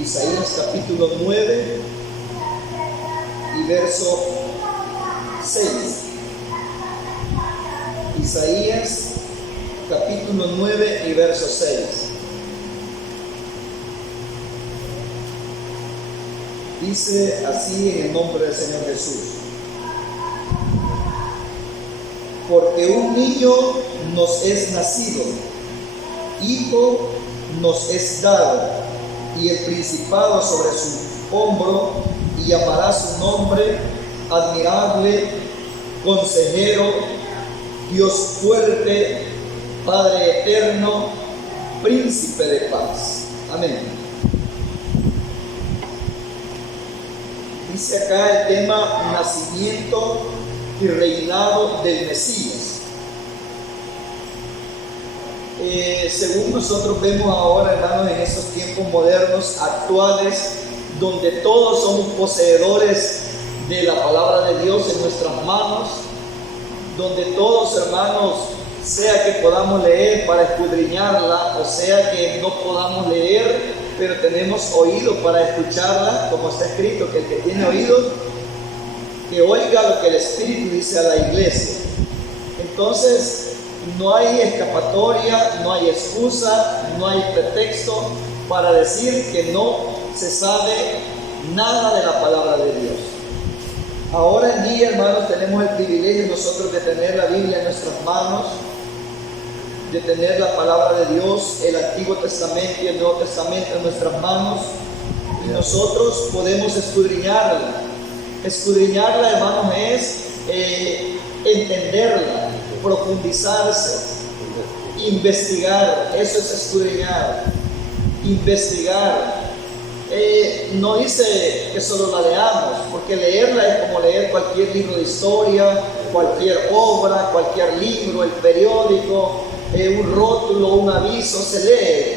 Isaías capítulo 9 y verso 6. Isaías capítulo 9 y verso 6. Dice así en el nombre del Señor Jesús: porque un niño nos es nacido, hijo nos es dado, y el principado sobre su hombro, y llamará su nombre admirable, consejero, Dios fuerte, Padre eterno, príncipe de paz. Amén. Dice acá el tema nacimiento y reinado del Mesías. Según nosotros vemos ahora, hermanos, en estos tiempos modernos, actuales, donde todos somos poseedores de la palabra de Dios en nuestras manos, donde todos, hermanos, sea que podamos leer para escudriñarla, o sea que no podamos leer, pero tenemos oído para escucharla, como está escrito, que el que tiene oídos, que oiga lo que el Espíritu dice a la iglesia. Entonces, no hay escapatoria, no hay excusa, no hay pretexto para decir que no se sabe nada de la palabra de Dios. Ahora en día, hermanos, tenemos el privilegio nosotros de tener la Biblia en nuestras manos, de tener la palabra de Dios, el Antiguo Testamento y el Nuevo Testamento en nuestras manos, y nosotros podemos escudriñarla. Escudriñarla, hermanos, es entenderla, profundizarse, investigar. Eso es escudriñar, investigar. No dice que solo la leamos, porque leerla es como leer cualquier libro de historia, cualquier obra, cualquier libro, el periódico, un rótulo, un aviso, se lee.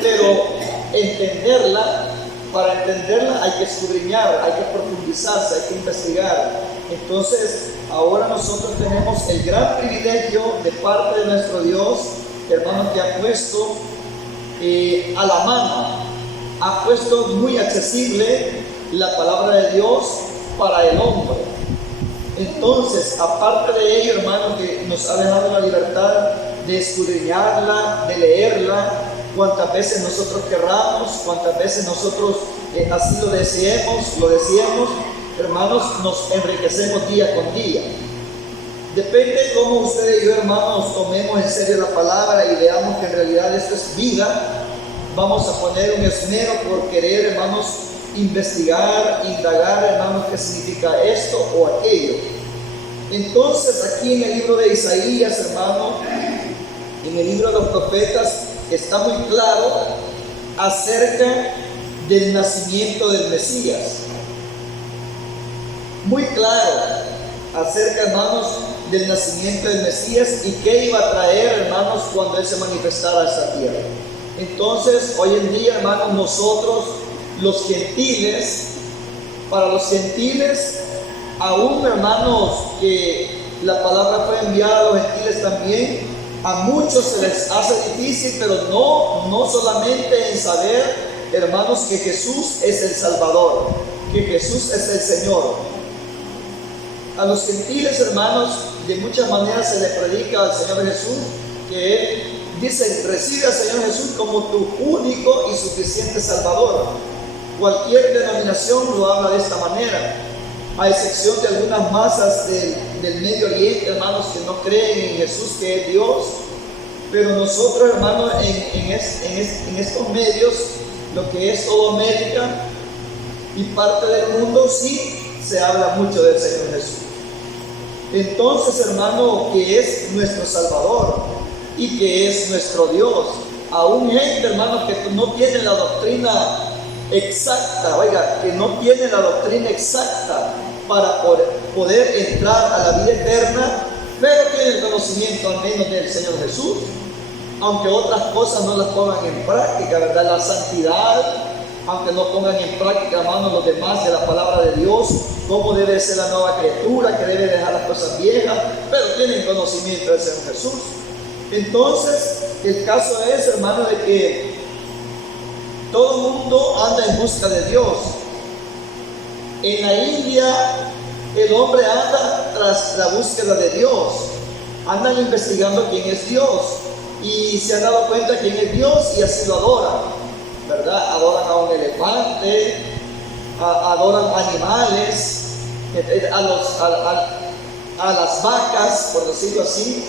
Pero entenderla, para entenderla hay que escudriñar, hay que profundizarse, hay que investigar. Entonces, ahora nosotros tenemos el gran privilegio de parte de nuestro Dios, hermano, que ha puesto a la mano, ha puesto muy accesible la palabra de Dios para el hombre. Entonces, aparte de ello, hermano, que nos ha dejado la libertad de escudriñarla, de leerla, cuantas veces nosotros querramos, cuantas veces nosotros así lo deseemos, hermanos, nos enriquecemos día con día. Depende cómo ustedes y yo, hermanos, tomemos en serio la palabra y veamos que en realidad esto es vida. Vamos a poner un esmero por querer, hermanos, investigar, indagar, hermanos, qué significa esto o aquello. Entonces, aquí en el libro de Isaías, hermano, en el libro de los profetas, está muy claro acerca del nacimiento del Mesías. Muy claro acerca, hermanos, del nacimiento del Mesías y qué iba a traer, hermanos, cuando Él se manifestara a esta tierra. Entonces, hoy en día, hermanos, nosotros, los gentiles, para los gentiles, aún, hermanos, que la palabra fue enviada a los gentiles también, a muchos se les hace difícil, pero no solamente en saber, hermanos, que Jesús es el Salvador, que Jesús es el Señor. A los gentiles, hermanos, de muchas maneras se le predica al Señor Jesús, que Él dice: recibe al Señor Jesús como tu único y suficiente Salvador. Cualquier denominación lo habla de esta manera, a excepción de algunas masas del Medio Oriente, hermanos, que no creen en Jesús, que es Dios. Pero nosotros, hermanos, en estos medios, lo que es toda América y parte del mundo, sí se habla mucho del Señor Jesús. Entonces, hermano, que es nuestro Salvador y que es nuestro Dios. Aún gente, hermano, que no tiene la doctrina exacta, que no tiene la doctrina exacta para poder entrar a la vida eterna, pero tiene el conocimiento al menos del Señor Jesús, aunque otras cosas no las pongan en práctica, ¿verdad? La santidad, aunque no pongan en práctica, hermanos, los demás de la palabra de Dios, cómo debe ser la nueva criatura, que debe dejar las cosas viejas, pero tienen conocimiento del Señor Jesús. Entonces, el caso es, hermano, de que todo el mundo anda en busca de Dios. En la India, el hombre anda tras la búsqueda de Dios. Andan investigando quién es Dios. Y se han dado cuenta quién es Dios y así lo adoran, ¿verdad? Adoran a un elefante, adoran animales, a las vacas, por decirlo así.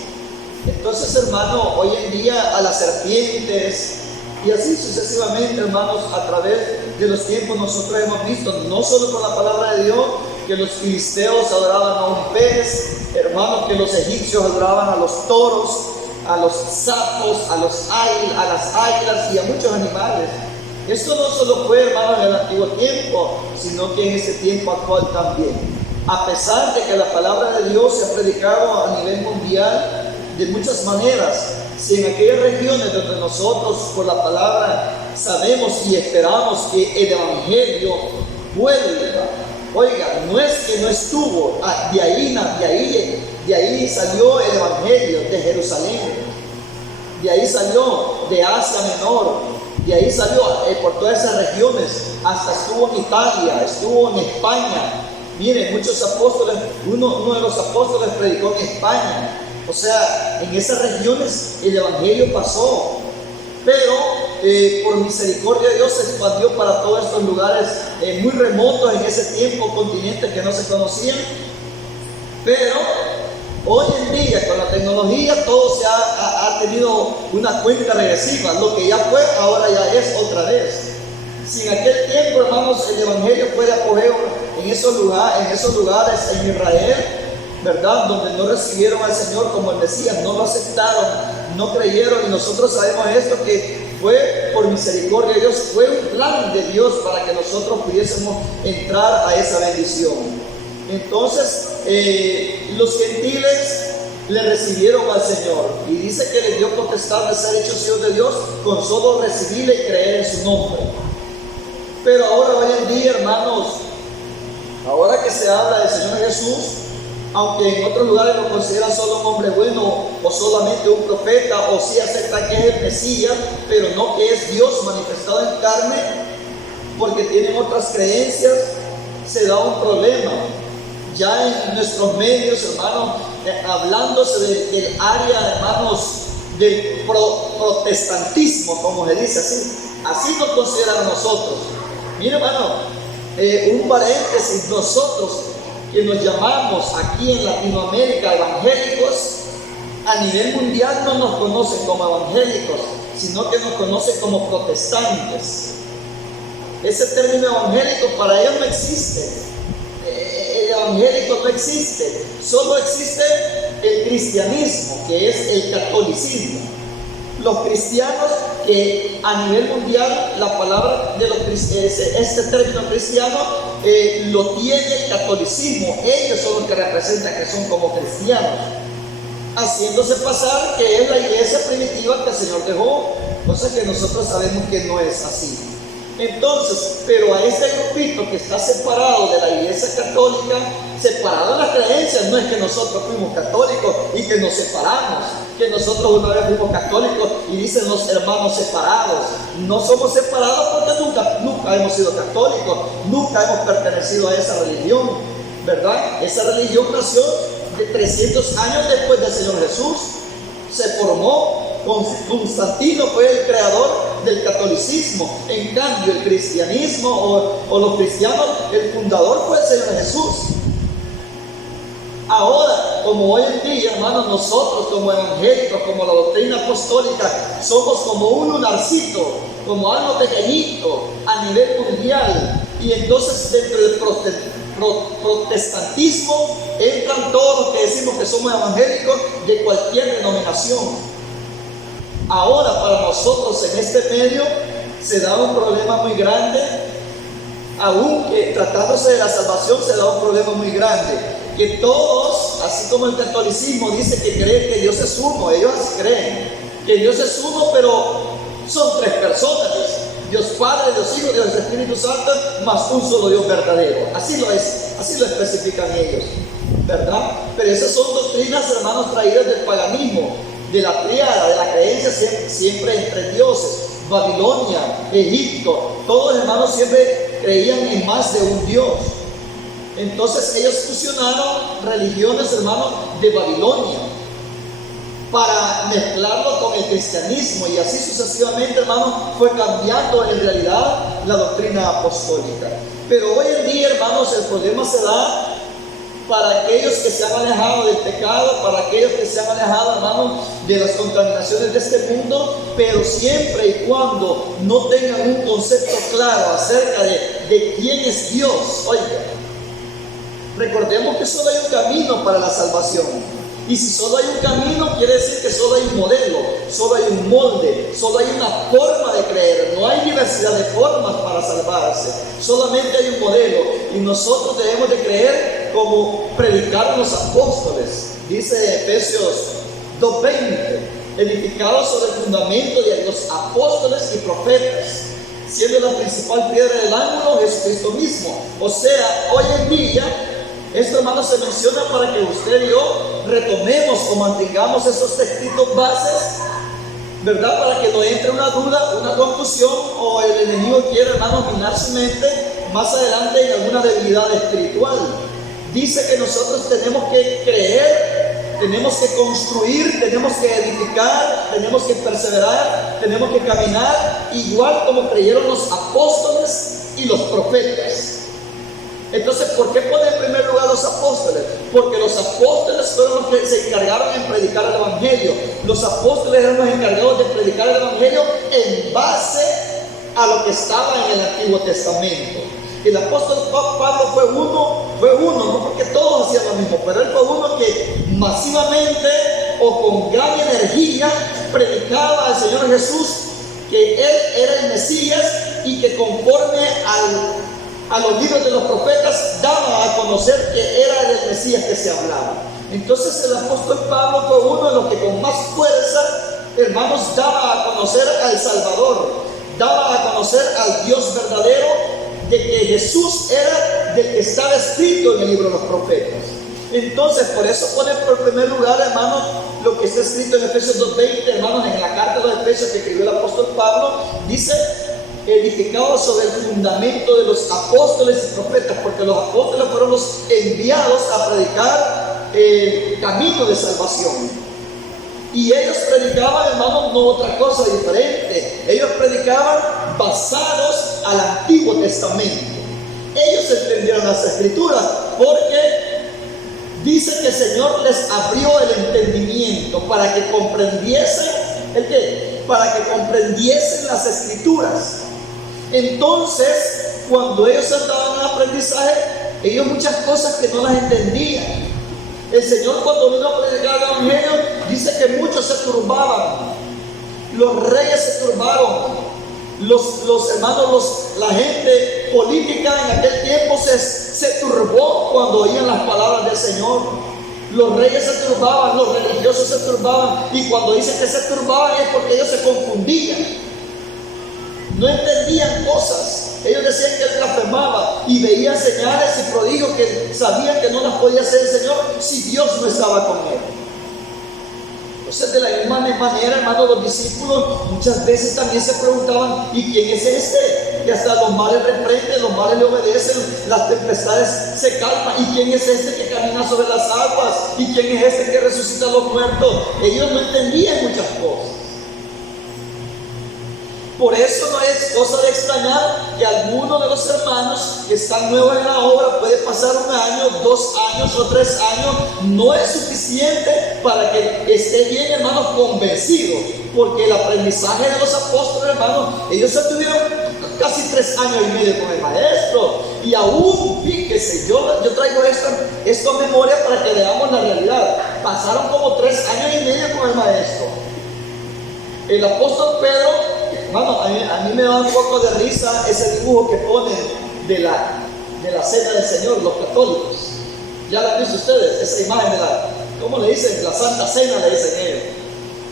Entonces, hermano, hoy en día a las serpientes y así sucesivamente, hermanos, a través de los tiempos nosotros hemos visto, no solo con la palabra de Dios, que los filisteos adoraban a un pez, hermanos, que los egipcios adoraban a los toros, a los sapos, a las águilas y a muchos animales. Esto no solo fue, hermanos, en el antiguo tiempo, sino que en este tiempo actual también. A pesar de que la palabra de Dios se ha predicado a nivel mundial de muchas maneras, si en aquellas regiones donde nosotros por la palabra sabemos y esperamos que el Evangelio vuelva, oiga, no es que no estuvo, de ahí salió el Evangelio de Jerusalén, de ahí salió de Asia Menor, de ahí salió por todas esas regiones, hasta estuvo en Italia, estuvo en España. Miren, muchos apóstoles, uno de los apóstoles predicó en España. O sea, en esas regiones el Evangelio pasó, pero por misericordia de Dios se expandió para todos estos lugares muy remotos en ese tiempo, continentes que no se conocían. Pero hoy en día con la tecnología todo se ha tenido una cuenta regresiva. Lo que ya fue, ahora ya es otra vez. Si en aquel tiempo, hermanos, el Evangelio fue de apogeo en esos lugares en Israel, ¿verdad? Donde no recibieron al Señor como el Mesías, no lo aceptaron, no creyeron, y nosotros sabemos esto, que fue por misericordia de Dios, fue un plan de Dios para que nosotros pudiésemos entrar a esa bendición. Entonces, los gentiles le recibieron al Señor, y dice que le dio potestad de ser hechos hijos de Dios con solo recibirle y creer en su nombre. Pero ahora, hoy en día, hermanos, ahora que se habla del Señor Jesús, aunque en otros lugares lo consideran solo un hombre bueno o solamente un profeta, o sí aceptan que es el Mesías, pero no que es Dios manifestado en carne, porque tienen otras creencias, se da un problema. Ya en nuestros medios, hermanos, hablándose del área, hermanos, del protestantismo, como se dice así nos consideran a nosotros. Mira, hermano, un paréntesis, nosotros que nos llamamos aquí en Latinoamérica evangélicos, a nivel mundial no nos conocen como evangélicos, sino que nos conocen como protestantes. Ese término evangélico para ellos no existe. El evangélico no existe, solo existe el cristianismo, que es el catolicismo. Los cristianos, que a nivel mundial la palabra de este término cristiano lo tiene el catolicismo. Ellos son los que representan que son como cristianos, haciéndose pasar que es la iglesia primitiva que el Señor dejó, cosa que nosotros sabemos que no es así. Entonces, pero a este grupito que está separado de la iglesia católica, separado en las creencias, no es que nosotros fuimos católicos y que nos separamos, que nosotros una vez fuimos católicos y dicen los hermanos separados. No somos separados porque nunca hemos sido católicos, nunca hemos pertenecido a esa religión, ¿verdad? Esa religión nació de 300 años después del Señor Jesús, se formó. Constantino fue el creador del catolicismo. En cambio, el cristianismo o los cristianos, el fundador fue el Señor Jesús. Ahora, como hoy en día, hermanos, nosotros como evangélicos, como la doctrina apostólica, somos como un lunarcito, como algo pequeñito a nivel mundial. Y entonces dentro del protestantismo entran todos los que decimos que somos evangélicos de cualquier denominación. Ahora para nosotros en este medio se da un problema muy grande, aunque tratándose de la salvación se da un problema muy grande, que todos, así como el catolicismo dice que cree que Dios es uno, ellos creen que Dios es uno, pero son tres personas: Dios Padre, Dios Hijo, Dios Espíritu Santo, más un solo Dios verdadero. Así lo especifican ellos, ¿verdad? Pero esas son doctrinas, hermanos, traídas del paganismo, de la triada, de la creencia siempre entre dioses. Babilonia, Egipto, todos hermanos siempre creían en más de un Dios. Entonces ellos fusionaron religiones, hermanos, de Babilonia para mezclarlo con el cristianismo, y así sucesivamente, hermanos, fue cambiando en realidad la doctrina apostólica. Pero hoy en día, hermanos, el problema se da para aquellos que se han alejado del pecado, para aquellos que se han alejado, hermanos, de las contaminaciones de este mundo, pero siempre y cuando no tengan un concepto claro acerca de quién es Dios. Oiga, recordemos que solo hay un camino para la salvación. Y si solo hay un camino, quiere decir que solo hay un modelo, solo hay un molde, solo hay una forma de creer. No hay diversidad de formas para salvarse, solamente hay un modelo. Y nosotros debemos de creer como predicaron los apóstoles. Dice Efesios 2:20, edificados sobre el fundamento de los apóstoles y profetas, siendo la principal piedra del ángulo Jesucristo mismo. O sea, hoy en día, esto, hermanos, se menciona para que usted y yo retomemos o mantengamos esos textitos bases, ¿verdad? Para que no entre una duda, una confusión, o el enemigo quiera, hermanos, minar su mente más adelante en alguna debilidad espiritual. Dice que nosotros tenemos que creer, tenemos que construir, tenemos que edificar, tenemos que perseverar, tenemos que caminar, igual como creyeron los apóstoles y los profetas. Entonces, ¿por qué pone en primer lugar los apóstoles? Porque los apóstoles fueron los que se encargaron en predicar el Evangelio. Los apóstoles eran los encargados de predicar el Evangelio en base a lo que estaba en el Antiguo Testamento. El apóstol Pablo fue uno, no porque todos hacían lo mismo, pero él fue uno que masivamente o con gran energía predicaba al Señor Jesús, que Él era el Mesías y que conforme a los libros de los profetas daba a conocer que era el Mesías que se hablaba. Entonces el apóstol Pablo fue uno de los que con más fuerza, hermanos, daba a conocer al Salvador, daba a conocer al Dios verdadero, de que Jesús era del que estaba escrito en el libro de los profetas. Entonces, por eso pone por primer lugar, hermanos, lo que está escrito en Efesios 2:20, hermanos, en la carta de los Efesios que escribió el apóstol Pablo, dice: edificado sobre el fundamento de los apóstoles y profetas, porque los apóstoles fueron los enviados a predicar el camino de salvación. Y ellos predicaban, hermanos, no otra cosa diferente. Ellos predicaban basados al Antiguo Testamento. Ellos entendieron las Escrituras porque dice que el Señor les abrió el entendimiento para que comprendiesen, ¿el qué? Para que comprendiesen las Escrituras. Entonces, cuando ellos andaban en aprendizaje, ellos muchas cosas que no las entendían. El Señor, cuando vino a predicar el Evangelio, dice que muchos se turbaban. Los reyes se turbaron. Los hermanos, la gente política en aquel tiempo se turbó cuando oían las palabras del Señor. Los reyes se turbaban, los religiosos se turbaban. Y cuando dicen que se turbaban es porque ellos se confundían. No entendían cosas. Ellos decían que él blasfemaba y veían señales y prodigios que sabían que no las podía hacer el Señor si Dios no estaba con él. Entonces, de la misma manera, hermanos, los discípulos muchas veces también se preguntaban: ¿y quién es este? Que hasta los males reprenden, los males le obedecen, las tempestades se calman. ¿Y quién es este que camina sobre las aguas? ¿Y quién es este que resucita a los muertos? Ellos no entendían muchas cosas. Por eso no es cosa de extrañar que algunos de los hermanos que están nuevos en la obra, puede pasar 1 año, 2 años o 3 años, no es suficiente para que esté bien, hermanos, convencidos, porque el aprendizaje de los apóstoles, hermanos, ellos estuvieron casi 3 años y medio con el maestro, y aún, fíjese, yo traigo esto a memoria para que veamos la realidad. Pasaron como 3 años y medio con el maestro. El apóstol Pedro, hermano, a mí me da un poco de risa ese dibujo que ponen de la cena del Señor, los católicos. Ya la han visto ustedes, esa imagen de ¿cómo le dicen? La Santa Cena, le dicen ellos.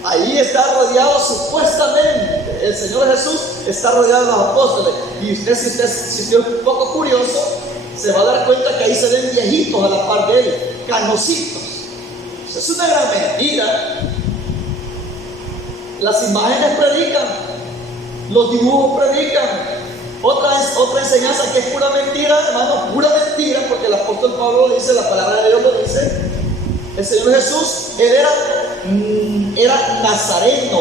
Ahí está rodeado supuestamente, el Señor Jesús está rodeado de los apóstoles. Y si usted es un poco curioso, se va a dar cuenta que ahí se ven viejitos a la par de él, canositos. Es una gran mentira. Las imágenes predican. Los dibujos predican. Otra enseñanza que es pura mentira, hermano, pura mentira, porque el apóstol Pablo lo dice, la palabra de Dios lo dice. El Señor Jesús, él era nazareno,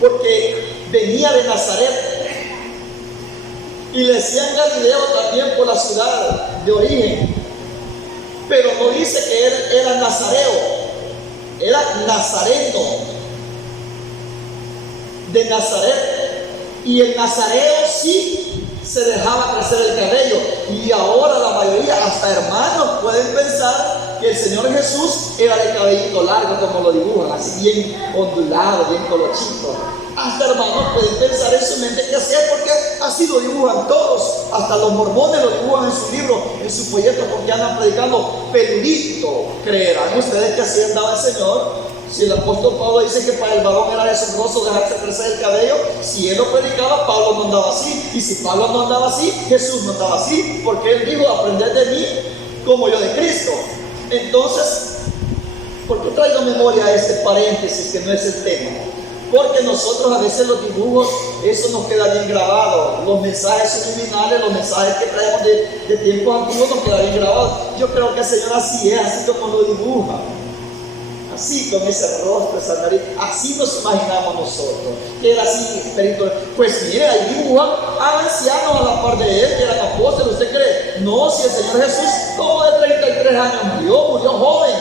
porque venía de Nazaret. Y le decían Galileo también por la ciudad de origen. Pero no dice que él era nazareo, era nazareno, de Nazaret. Y el nazareo sí se dejaba crecer el cabello. Y ahora la mayoría, hasta hermanos, pueden pensar que el Señor Jesús era de cabellito largo, como lo dibujan, así bien ondulado, bien colochito. Hasta hermanos pueden pensar en su mente que así es, porque así lo dibujan todos. Hasta los mormones lo dibujan en su libro, en su folleto, porque andan predicando peludito. ¿Creerán ustedes que así andaba el Señor? Si el apóstol Pablo dice que para el varón era deshonroso dejarse crecer el cabello, si él lo predicaba, Pablo no andaba así. Y si Pablo no andaba así, Jesús no andaba así, porque él dijo: aprended de mí como yo de Cristo. Entonces, ¿por qué traigo a memoria este paréntesis que no es el tema? Porque nosotros a veces los dibujos, eso nos queda bien grabado. Los mensajes subliminales, los mensajes que traemos de tiempos antiguos nos quedan bien grabados. Yo creo que el Señor así es, así como lo dibuja. Así, con ese rostro, esa nariz, así nos imaginamos nosotros, que era así, espíritu. Pues mire, ahí dibujan a ancianos a la par de él, que eran apóstoles. ¿Usted cree? No, si el Señor Jesús, como de 33 años murió joven.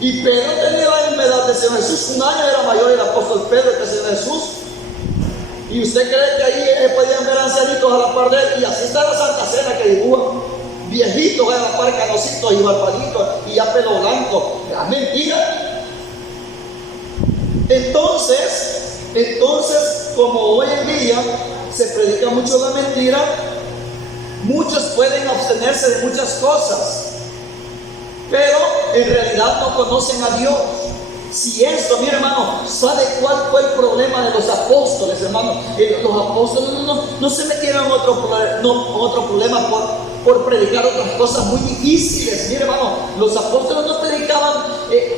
Y Pedro tenía la misma edad del Señor Jesús, un año era mayor el apóstol Pedro que el Señor Jesús. ¿Y usted cree que ahí podían ver ancianitos a la par de él? Y así está la Santa Cena que dibujan viejitos a la par, canositos y barbaditos y ya pelo blanco. Es mentira. Entonces, como hoy en día se predica mucho la mentira, muchos pueden abstenerse de muchas cosas, pero en realidad no conocen a Dios. Si esto, mi hermano, ¿sabe cuál fue el problema de los apóstoles, hermano? Los apóstoles no se metieron en otro problema por predicar otras cosas muy difíciles. Mi hermano, los apóstoles no predicaban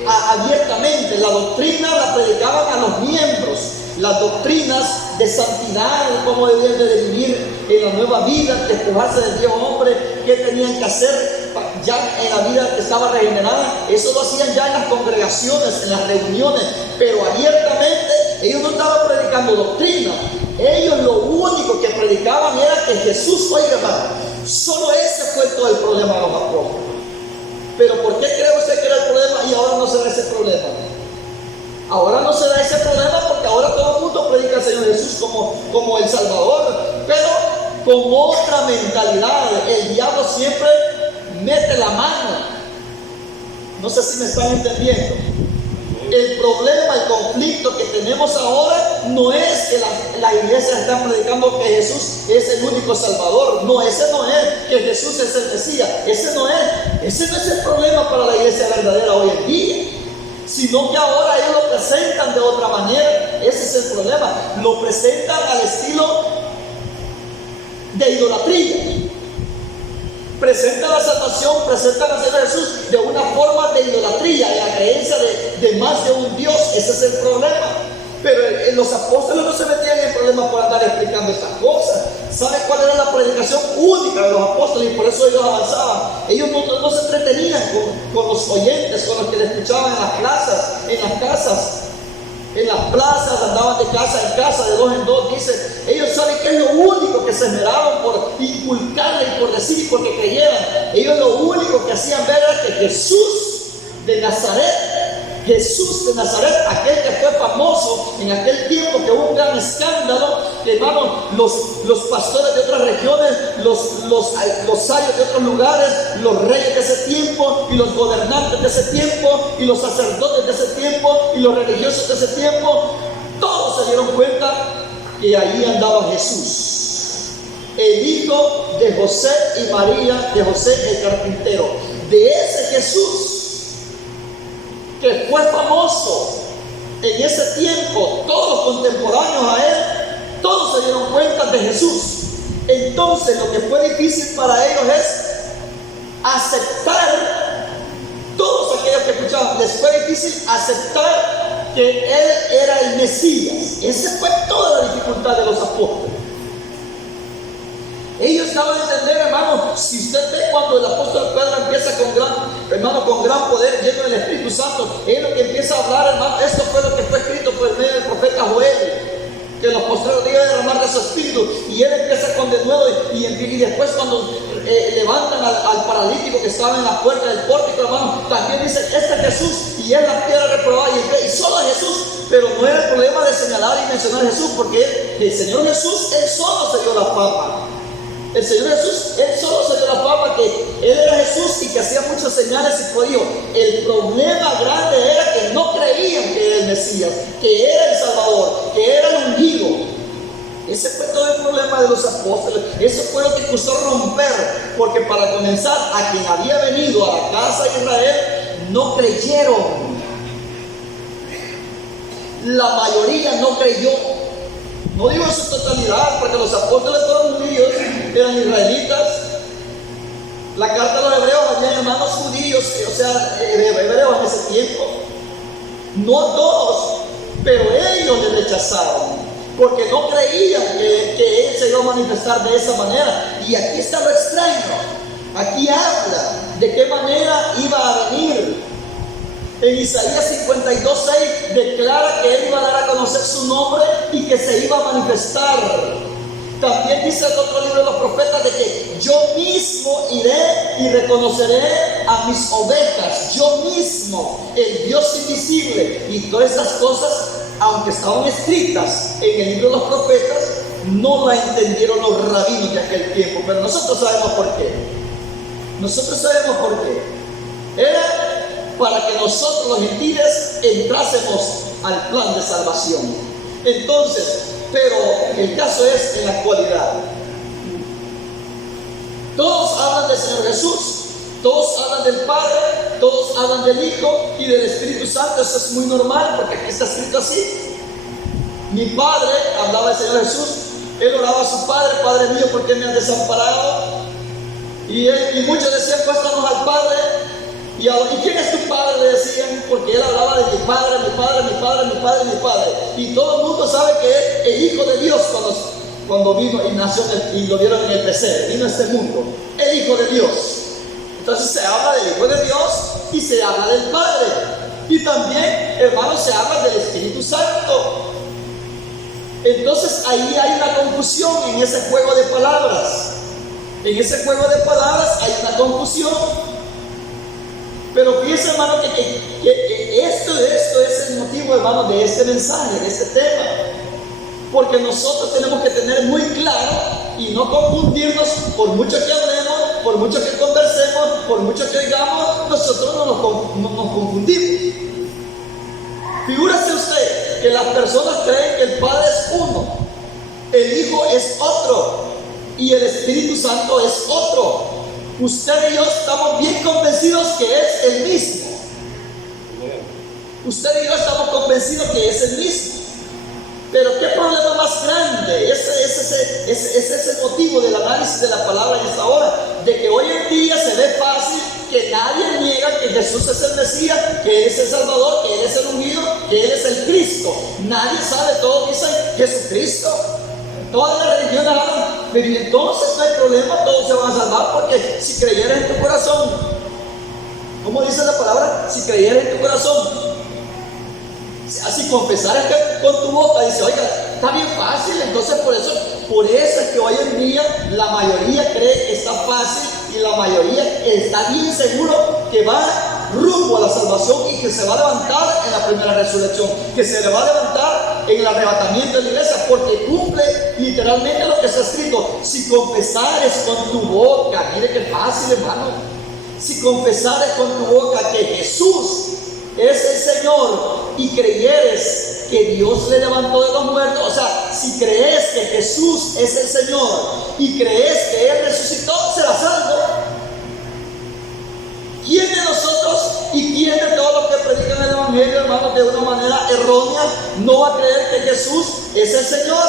abiertamente. La doctrina la predicaban a los miembros. Las doctrinas de santidad, cómo debían de vivir en la nueva vida, despojarse del viejo hombre, qué tenían que hacer ya en la vida que estaba regenerada. Eso lo hacían ya en las congregaciones, en las reuniones, pero abiertamente ellos no estaban predicando doctrina. Ellos lo único que predicaban era que Jesús, oiga, hermano, solo ese fue todo el problema de los apóstoles. Pero ¿por qué cree usted que era el problema y ahora no se da ese problema? Ahora no se da ese problema porque ahora todo el mundo predica al Señor Jesús como el Salvador, pero con otra mentalidad. El diablo siempre mete la mano. No sé si me están entendiendo. El problema, el conflicto que tenemos ahora no es que la iglesia está predicando que Jesús es el único Salvador. No, ese no es, que Jesús es el Mesías. Ese no es el problema para la iglesia verdadera hoy en día. Sino que ahora ellos lo presentan de otra manera. Ese es el problema. Lo presentan al estilo de idolatría. Presentan la salvación, presentan al Señor Jesús de una forma de idolatría, de la creencia de más de un Dios. Ese es el problema. Pero los apóstoles no se metían en problemas por andar explicando estas cosas. ¿Sabe cuál era la predicación única de los apóstoles? Y por eso ellos avanzaban. Ellos no se entretenían con los oyentes, con los que les escuchaban en las plazas, en las casas, en las plazas, andaban de casa en casa, de dos en dos. Dice, ellos saben que es lo único que se esmeraron por inculcarle y por decir y porque creyeran. Ellos lo único que hacían ver era que Jesús de Nazaret, aquel que fue famoso en aquel tiempo, que hubo un gran escándalo, que hermano, los pastores de otras regiones, los sabios de otros lugares, los reyes de ese tiempo, y los gobernantes de ese tiempo, y los sacerdotes de ese tiempo, y los religiosos de ese tiempo, todos se dieron cuenta que ahí andaba Jesús, el hijo de José y María, de José el carpintero. De ese Jesús que fue famoso en ese tiempo, todos contemporáneos a él, todos se dieron cuenta de Jesús. Entonces lo que fue difícil para ellos es aceptar, todos aquellos que escuchaban, les fue difícil aceptar que Él era el Mesías. Esa fue toda la dificultad de los apóstoles. Ellos daban a entender, hermano, si usted ve cuando el apóstol Pedro empieza con gran poder, lleno del Espíritu Santo, es lo que empieza a hablar, hermano. Esto fue lo que fue escrito por medio del profeta Joel, que en los postreros días derramar de su espíritu. Y él empieza con de nuevo, y después cuando levantan al paralítico que estaba en la puerta del pórtico, hermano, también dice, este es Jesús, y es la piedra reprobada, y solo es Jesús. Pero no era el problema de señalar y mencionar a Jesús, porque el Señor Jesús, Él solo se dio la fama. El Señor Jesús, Él solo se dio la fama que Él era Jesús y que hacía muchas señales y prodigios. El problema grande era que no creían que era el Mesías, que era el Salvador, que era el ungido. Ese fue todo el problema de los apóstoles. Eso fue lo que costó romper, porque para comenzar, a quien había venido a la casa de Israel, no creyeron. La mayoría no creyó. No digo en su totalidad, porque los apóstoles fueron judíos, eran israelitas. La carta a los hebreos, había hermanos judíos, o sea, hebreos en ese tiempo. No todos, pero ellos le rechazaron, porque no creían que Él se iba a manifestar de esa manera. Y aquí está lo extraño. Aquí habla de qué manera iba a venir. En Isaías 52:6 declara que Él iba a dar a conocer su nombre y que se iba a manifestar. También dice el otro libro de los profetas de que yo mismo iré y reconoceré a mis ovejas. Yo mismo, el Dios invisible. Y todas estas cosas, aunque estaban escritas en el libro de los profetas, no la entendieron los rabinos de aquel tiempo. Pero nosotros sabemos por qué. Nosotros sabemos por qué. Era para que nosotros los gentiles entrásemos al plan de salvación. Entonces, pero el caso es en la actualidad. Todos hablan del Señor Jesús, todos hablan del Padre, todos hablan del Hijo y del Espíritu Santo. Eso es muy normal porque aquí está escrito así. Mi padre hablaba del Señor Jesús, él oraba a su Padre, Padre mío, ¿por qué me has desamparado? Y muchos decían, cuéntanos al Padre. ¿Y quién es tu padre? Le decían, porque él hablaba de mi padre, mi padre, mi padre, mi padre, mi padre. Y todo el mundo sabe que es el Hijo de Dios cuando vino y nació y lo vieron en el pesebre, vino a este mundo. El Hijo de Dios. Entonces se habla del Hijo de Dios y se habla del Padre. Y también, hermanos, se habla del Espíritu Santo. Entonces ahí hay una confusión en ese juego de palabras. En ese juego de palabras hay una confusión. Pero fíjense, hermano, que esto es el motivo, hermano, de este mensaje, de este tema. Porque nosotros tenemos que tener muy claro y no confundirnos, por mucho que hablemos, por mucho que conversemos, por mucho que oigamos, nosotros no nos confundimos. Figúrese usted que las personas creen que el Padre es uno, el Hijo es otro y el Espíritu Santo es otro. Usted y yo estamos bien convencidos que es el mismo. Usted y yo estamos convencidos que es el mismo. Pero qué problema más grande. Ese es el motivo del análisis de la palabra en esta hora. De que hoy en día se ve fácil que nadie niega que Jesús es el Mesías, que Él es el Salvador, que Él es el ungido, que Él es el Cristo. Nadie sabe, todos dicen Jesucristo. Todas las religiones hablan, pero entonces no hay problema, todos se van a salvar, porque si creyeras en tu corazón, ¿cómo dice la palabra? Si creyeras en tu corazón, si confesaras que con tu boca, dice, oiga, está bien fácil. Entonces por eso es que hoy en día la mayoría cree que está fácil y la mayoría está bien seguro que va rumbo a la salvación y que se va a levantar en la primera resurrección, que se le va a levantar en el arrebatamiento de la iglesia, porque cumple literalmente lo que está escrito. Si confesares con tu boca, mire qué fácil, hermano, si confesares con tu boca que Jesús es el Señor y creyeres que Dios le levantó de los muertos, o sea, si crees que Jesús es el Señor y crees que Él resucitó, serás salvo. ¿Quién de nosotros y quién de todos los que predican el Evangelio, hermanos, de una manera errónea, no va a creer que Jesús es el Señor?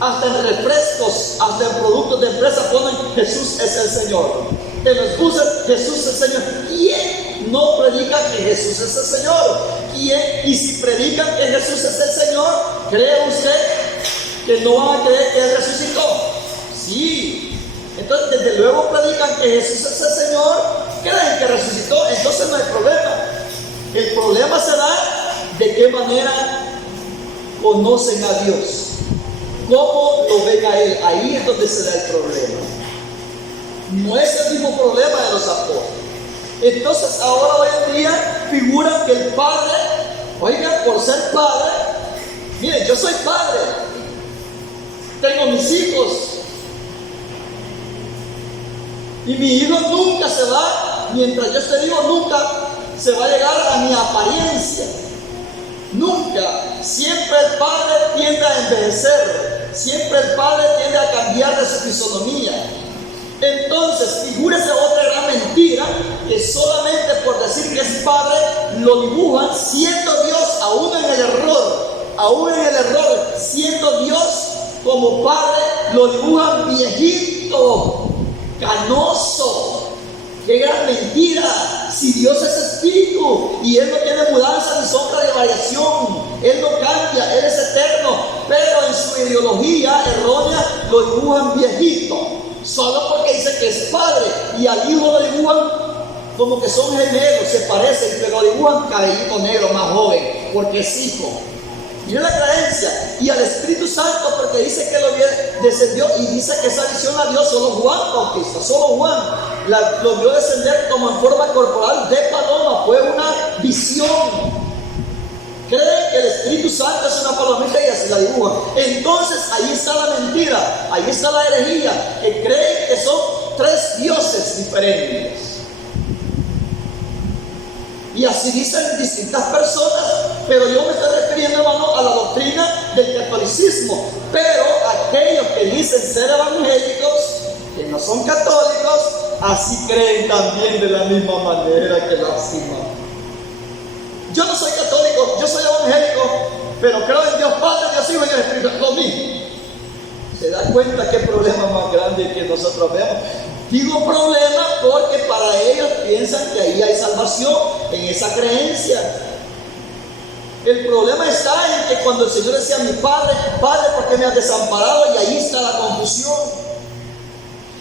Hasta en refrescos, hasta en productos de empresa ponen Jesús es el Señor. En los buses, Jesús es el Señor. ¿Quién no predican que Jesús es el Señor. Y si predican que Jesús es el Señor, ¿cree usted que no van a creer que Él resucitó? Sí. Entonces, desde luego predican que Jesús es el Señor, creen que resucitó, entonces no hay problema. El problema será de qué manera conocen a Dios, cómo lo ven a Él. Ahí es donde se da el problema. No es el mismo problema de los apóstoles. Entonces ahora hoy en día figuran que el padre, oigan, por ser padre, miren, yo soy padre, tengo mis hijos, y mi hijo nunca se va, mientras yo esté vivo, nunca se va a llegar a mi apariencia. Nunca. Siempre el padre tiende a envejecer, siempre el padre tiende a cambiar de su fisonomía. Entonces, figúrese otra gran mentira, que solamente por decir que es padre, lo dibujan siendo Dios, aún en el error, siendo Dios como padre, lo dibujan viejito, canoso. ¡Qué gran mentira! Si Dios es espíritu y Él no tiene mudanza ni sombra de variación, Él no cambia, Él es eterno, pero en su ideología errónea lo dibujan viejito, solo porque dice que es padre, y al hijo lo dibujan como que son gemelos, se parecen, pero lo dibujan cabellito negro, más joven, porque es hijo. Miren la creencia. Y al Espíritu Santo, porque dice que lo descendió, y dice que esa visión la dio solo Juan Bautista, solo Juan lo vio descender como en forma corporal de paloma, fue una visión. Creen que el Espíritu Santo es una palomita y así la dibujan. Entonces ahí está la mentira, ahí está la herejía, que creen que son tres dioses diferentes. Y así dicen distintas personas, pero yo me estoy refiriendo, hermano, a la doctrina del catolicismo. Pero aquellos que dicen ser evangélicos, que no son católicos, así creen también de la misma manera. Que lástima. Yo no soy católico, yo soy evangélico, pero creo en Dios Padre, Dios Hijo y Dios Espíritu, es lo mismo. ¿Se da cuenta qué problema más grande que nosotros vemos? Digo problema porque para ellos piensan que ahí hay salvación, en esa creencia. El problema está en que cuando el Señor decía: mi Padre, Padre, ¿por qué me has desamparado? Y ahí está la confusión.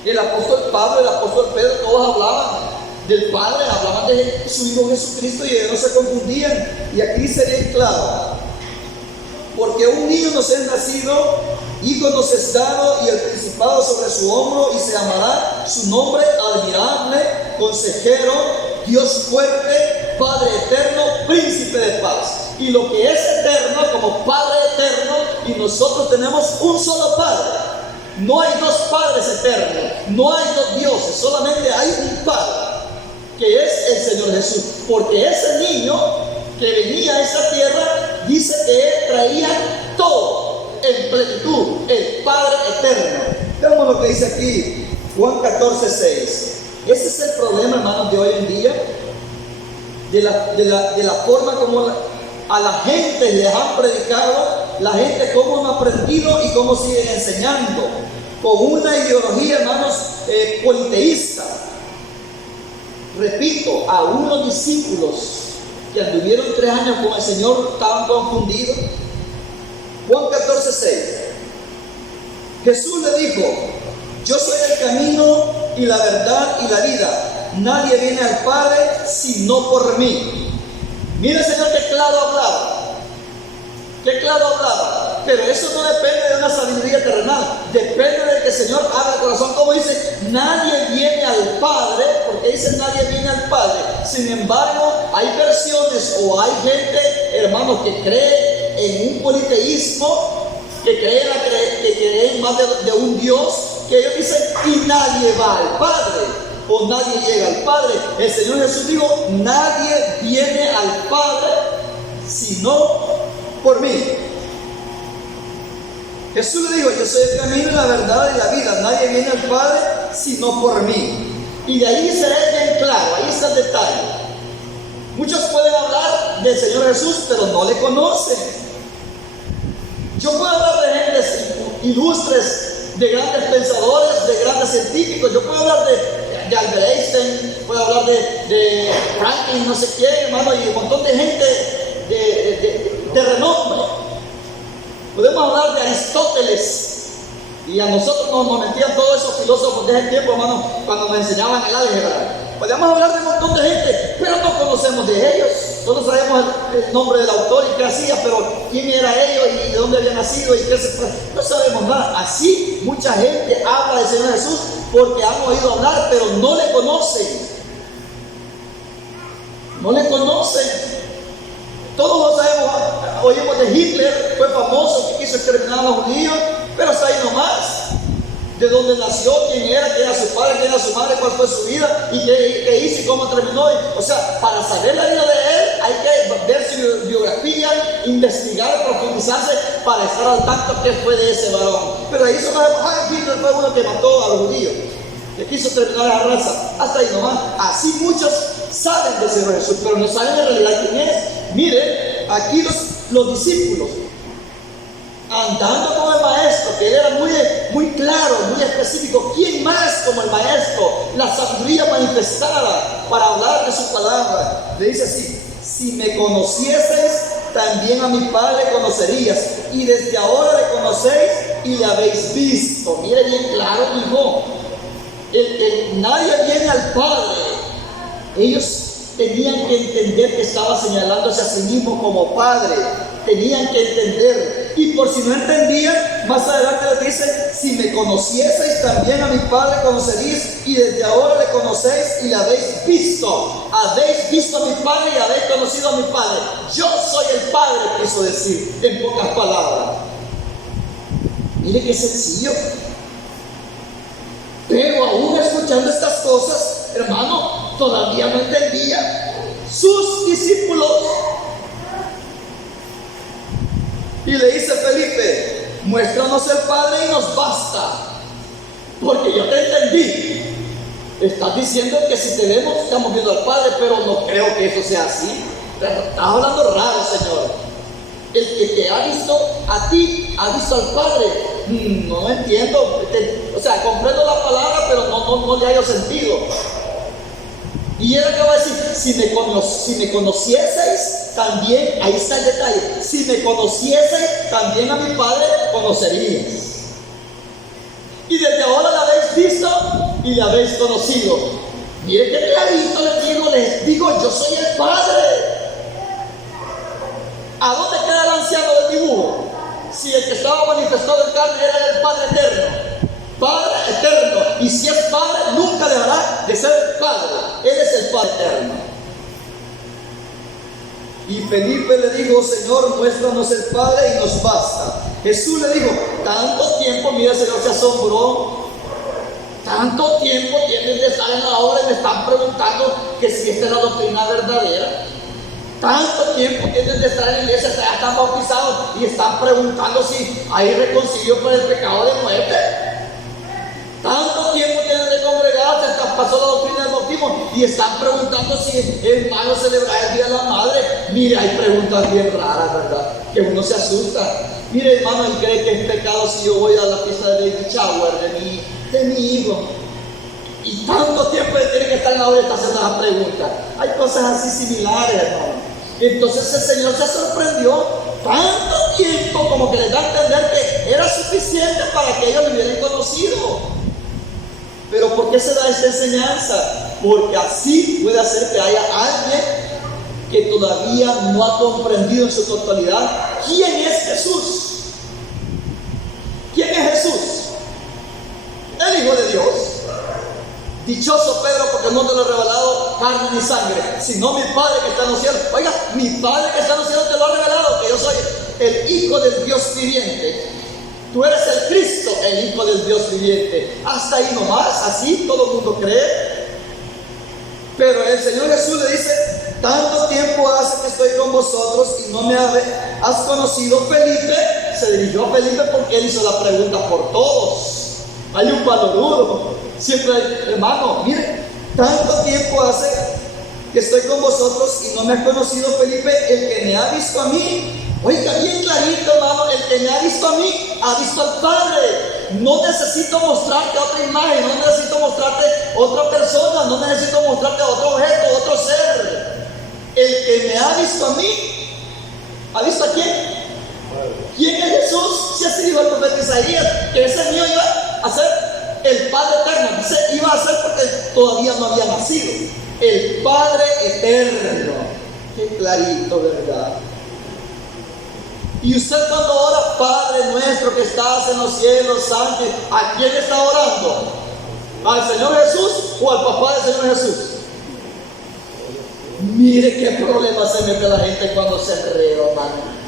El apóstol Pablo, el apóstol Pedro, todos hablaban del Padre, hablaban de su Hijo Jesucristo, y ellos no se confundían. Y aquí sería claro: porque un niño nos es nacido, hijo nos es dado, y el principado sobre su hombro, y se llamará su nombre admirable, consejero, Dios fuerte, Padre eterno, príncipe de paz. Y lo que es eterno, como Padre eterno, y nosotros tenemos un solo Padre. No hay dos padres eternos, no hay dos dioses, solamente hay un Padre, que es el Señor Jesús. Porque ese niño que venía a esta tierra, dice que Él traía todo en plenitud, el Padre eterno. Veamos lo que dice aquí, Juan 14:6. Ese es el problema, hermanos, de hoy en día, de la forma como a la gente les han predicado, la gente cómo han aprendido y cómo siguen enseñando, con una ideología, hermanos, politeísta. Repito, a unos discípulos que anduvieron 3 años con el Señor estaban confundidos. Juan 14:6. Jesús le dijo: yo soy el camino y la verdad y la vida. Nadie viene al Padre sino por mí. Mira, Señor, qué claro hablaba. Qué claro hablaba. Pero eso no depende de una sabiduría terrenal. Depende de que el Señor abra el corazón. Como dice, nadie viene al Padre. Porque dice nadie viene al Padre. Sin embargo, hay versiones o hay gente, hermanos, que cree en un politeísmo, que creen más de un Dios, que ellos dicen: y nadie va al Padre, o nadie llega al Padre. El Señor Jesús dijo: nadie viene al Padre sino por mí. Jesús le dijo: yo soy el camino, la verdad y la vida. Nadie viene al Padre sino por mí. Y de ahí será bien claro, ahí está el detalle. Muchos pueden hablar del Señor Jesús, pero no le conocen. Yo puedo hablar de gentes ilustres, de grandes pensadores, de grandes científicos. Yo puedo hablar de Albert Einstein, puede hablar de Franklin, no sé quién, hermano, y un montón de gente de renombre. Podemos hablar de Aristóteles. Y a nosotros nos metían todos esos filósofos de ese tiempo, hermano, cuando nos enseñaban el álgebra. Podemos hablar de un montón de gente, pero no conocemos de ellos. Solo sabemos el nombre del autor y qué hacía, pero quién era ellos y de dónde había nacido y qué no sabemos nada. Así mucha gente habla del Señor Jesús porque han oído hablar, pero no le conocen. No le conocen. Todos lo sabemos, oímos de Hitler, fue famoso, que quiso exterminar a los judíos, pero hasta ahí nomás. De dónde nació, quién era su padre, quién era su madre, cuál fue su vida y qué hizo y cómo terminó. O sea, para saber la vida de él hay que ver su biografía, investigar, profundizarse para estar al tanto qué fue de ese varón. Pero ahí solo sabemos, Hitler fue uno que mató a los judíos, que quiso terminar la raza. Hasta ahí nomás. Así muchos saben del Señor Jesús, pero no saben en realidad quién es. Miren, aquí los discípulos, andando con el maestro, que él era muy claro, muy específico. ¿Quién más como el maestro? La sabiduría manifestada para hablar de su palabra. Le dice así: si me conocieseis, también a mi Padre conocerías, y desde ahora le conocéis y le habéis visto. Mire bien claro, dijo, nadie viene al Padre. Ellos tenían que entender que estaba señalándose a sí mismo como Padre. Tenían que entender. Y por si no entendían, más adelante les dice: si me conocieseis, también a mi Padre conoceríais, y desde ahora le conocéis y le habéis visto. Habéis visto a mi Padre y habéis conocido a mi Padre. Yo soy el Padre, quiso decir, en pocas palabras. Mire qué sencillo. Pero aún escuchando estas cosas, hermano, todavía no entendía. Sus discípulos. Y le dice Felipe: muéstranos el Padre y nos basta, porque yo te entendí. Estás diciendo que si te vemos estamos viendo al Padre, pero no creo que eso sea así. Estás hablando raro, Señor. El que te ha visto a ti, ha visto al Padre. No entiendo. O sea, comprendo la palabra, pero no le hallo sentido. Y él acaba de decir: si me conocieseis, también, ahí está el detalle, si me conocieseis, también a mi Padre conoceríais. Y desde ahora la habéis visto y la habéis conocido. Mire qué clarito les digo, yo soy el Padre. ¿A dónde queda el anciano del dibujo? Si el que estaba manifestado en carne era el Padre eterno. Padre eterno. Y si es Padre, nunca dejará de ser Padre. Él es el Padre eterno. Y Felipe le dijo: Señor, muéstranos el Padre y nos basta. Jesús le dijo: tanto tiempo, mira, el Señor se asombró. Tanto tiempo tienen de estar en la obra y me están preguntando que si esta es la doctrina verdadera. Tanto tiempo tienen de estar en la iglesia, ya están bautizados y están preguntando si hay reconcilio por el pecado de muerte. Tanto tiempo tienen de congregarse, hasta pasó la doctrina del bautismo y están preguntando si es malo celebrar el Día de la Madre. Mire, hay preguntas bien raras, ¿verdad? Que uno se asusta. Mire, hermano, ¿y cree que es pecado si yo voy a la fiesta de baby shower de mi hijo? Y tanto tiempo tiene que estar en la hora y está haciendo las preguntas. Hay cosas así similares, hermano. Entonces el Señor se sorprendió. Tanto tiempo como que les da a entender que era suficiente para que ellos lo hubieran conocido. Pero ¿por qué se da esta enseñanza? Porque así puede hacer que haya alguien que todavía no ha comprendido en su totalidad quién es Jesús. ¿Quién es Jesús? El Hijo de Dios. Dichoso Pedro, porque no te lo he revelado carne ni sangre, sino mi Padre que está en los cielos. Oiga, mi Padre que está en los cielos te lo ha revelado, que yo soy el Hijo del Dios viviente. Tú eres el Cristo, el Hijo del Dios viviente. Hasta ahí nomás, así todo el mundo cree. Pero el Señor Jesús le dice: tanto tiempo hace que estoy con vosotros y no me has conocido. Felipe se dirigió a Felipe porque él hizo la pregunta por todos. Hay un valorudo. Siempre hay, hermano, mire, tanto tiempo hace que estoy con vosotros y no me has conocido, Felipe. El que me ha visto a mí, oiga bien clarito, hermano, el que me ha visto a mí, ha visto al Padre. no necesito mostrarte otra imagen, no necesito mostrarte otra persona, no necesito mostrarte otro objeto, otro ser. El que me ha visto a mí, ¿ha visto a quién? ¿Quién es Jesús? Si así dijo el profeta Isaías, que ese niño iba a ser el Padre eterno. Dice, iba a ser porque todavía no había nacido. El Padre eterno. Qué clarito, ¿verdad? Y usted cuando ora, Padre nuestro que estás en los cielos, santo, ¿a quién está orando? ¿Al Señor Jesús o al papá del Señor Jesús? Mire qué problema se mete la gente cuando se enreda, hermano.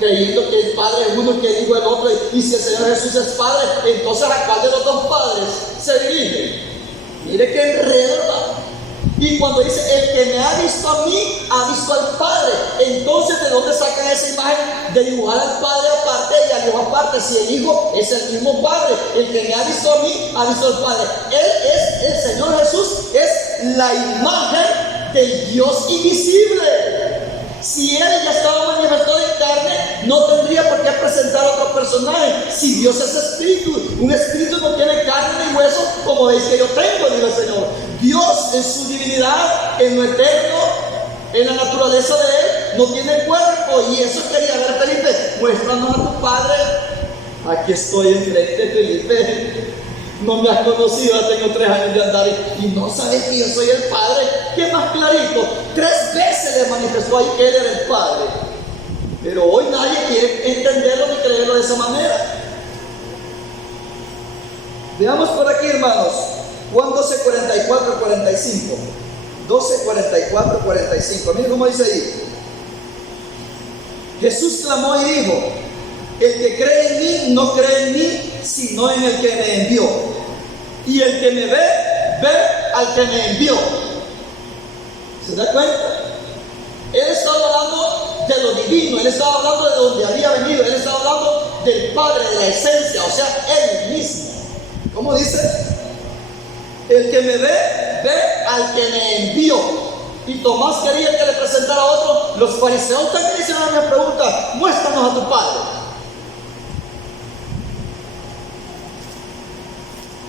Creyendo que el Padre es uno, que dijo el otro, y si el Señor Jesús es Padre, entonces ¿a cuál de los dos padres se dirige? Mire qué enredo, hermano. Y cuando dice, el que me ha visto a mí, ha visto al Padre. Entonces, ¿de dónde sacan esa imagen de dibujar al Padre aparte y al Hijo aparte? Si el Hijo es el mismo Padre, el que me ha visto a mí, ha visto al Padre. Él es, el Señor Jesús es la imagen del Dios invisible. Si Él ya estaba manifestado en carne, no tendría por qué presentar otro personaje. Si Dios es espíritu, un espíritu no tiene carne ni hueso, como veis que yo tengo, dice el Señor. Dios en su divinidad, en lo eterno, en la naturaleza de Él, no tiene cuerpo. Y eso quería ver Felipe. Muéstranos a tu Padre. Aquí estoy enfrente, Felipe. No me has conocido, ya tengo 3 años de andar y no sabes que yo soy el Padre. ¿Qué más clarito? 3 veces le manifestó ahí que Él era el Padre. Pero hoy nadie quiere entenderlo ni creerlo de esa manera. Veamos por aquí, hermanos, Juan 12, 44, 45. 12, 44, 45. Miren cómo dice ahí. Jesús clamó y dijo: el que cree en mí, no cree en mí, sino en el que me envió. Y el que me ve, ve al que me envió. ¿Se da cuenta? Él estaba hablando de lo divino, Él estaba hablando de donde había venido, Él estaba hablando del Padre, de la esencia, o sea, Él mismo. ¿Cómo dice? El que me ve, ve al que me envió. Y Tomás quería que le presentara a otro. Los fariseos también hicieron una pregunta: muéstranos a tu Padre.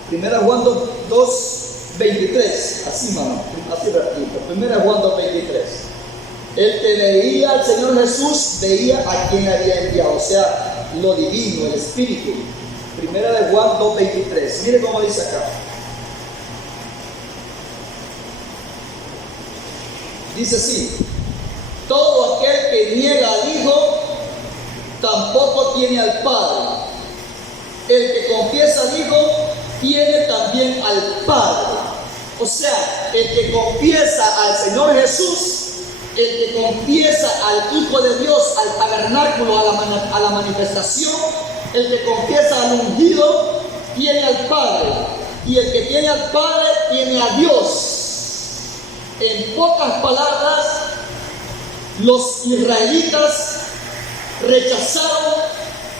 Primera Juan 2:23, así, mano, así repito. Primera Juan 2:23. El que veía al Señor Jesús veía a quien había enviado, o sea, lo divino, el Espíritu. Primera de Juan 2:23. Mire cómo dice acá. Dice así: todo aquel que niega al Hijo tampoco tiene al Padre. El que confiesa al Hijo tiene también al Padre. O sea, el que confiesa al Señor Jesús, el que confiesa al Hijo de Dios, al tabernáculo, a la manifestación, el que confiesa al ungido, tiene al Padre. Y el que tiene al Padre, tiene a Dios. En pocas palabras, los israelitas rechazaron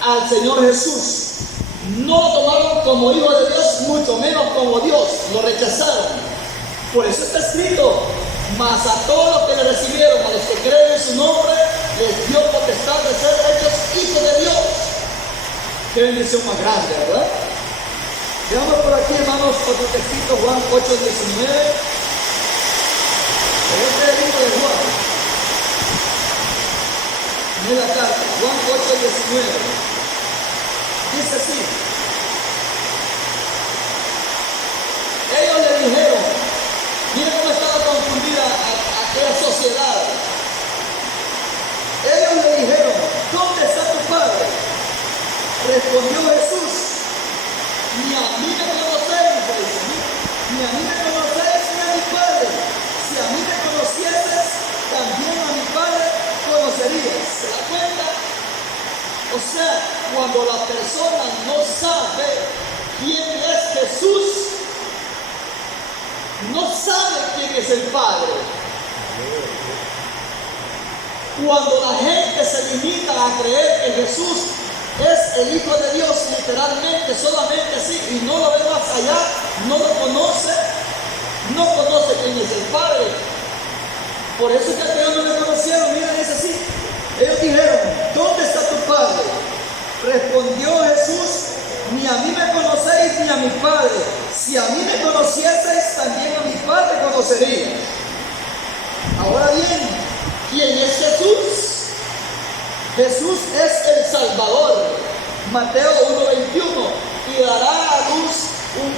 al Señor Jesús. No lo tomaron como Hijo de Dios, mucho menos como Dios. Lo rechazaron. Por eso está escrito: mas a todos los que le recibieron, a los que creen en su nombre, les dio potestad de ser hechos hijos de Dios. Qué bendición más grande, ¿verdad? Veamos por aquí, hermanos, otro textito, Juan 8:19. Este es el libro de Juan. Mira la carta, Juan 8:19. Dice así: ellos le dijeron, mira cómo estaba confundida aquella sociedad. Ellos le dijeron: ¿dónde está tu Padre? Respondió Jesús: ni a mí me conocéis, ni a mí me conocéis ni a mi Padre. Si a mí me conocieses, también a mi Padre conocerías. ¿Se da cuenta? O sea, cuando la persona no sabe quién es Jesús, no sabe quién es el Padre. Cuando la gente se limita a creer que Jesús es el Hijo de Dios, literalmente, solamente así, y no lo ve más allá, no lo conoce, no conoce quién es el Padre. Por eso es que aquellos no le conocieron. Miren, es así. Ellos dijeron: ¿dónde está tu Padre? Respondió Jesús: ni a mí me conocéis ni a mi Padre. Si a mí me conocieseis, también a mi Padre conoceríais. Ahora bien, ¿quién es Jesús? Jesús es el Salvador. Mateo 1:21. Y dará a luz un